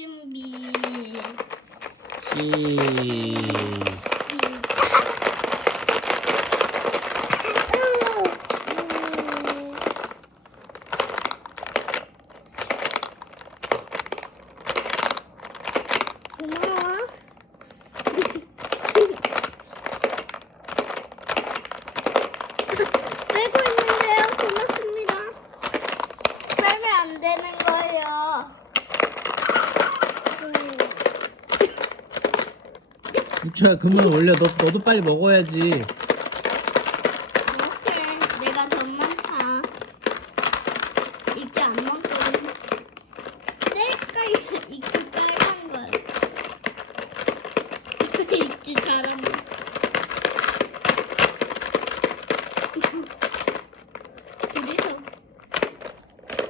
준비. 고마워. 빼고 있는데요. 고맙습니다. 빼면 안 되는 거예요. 유초야 그물 올려. 너도 빨리 먹어야지.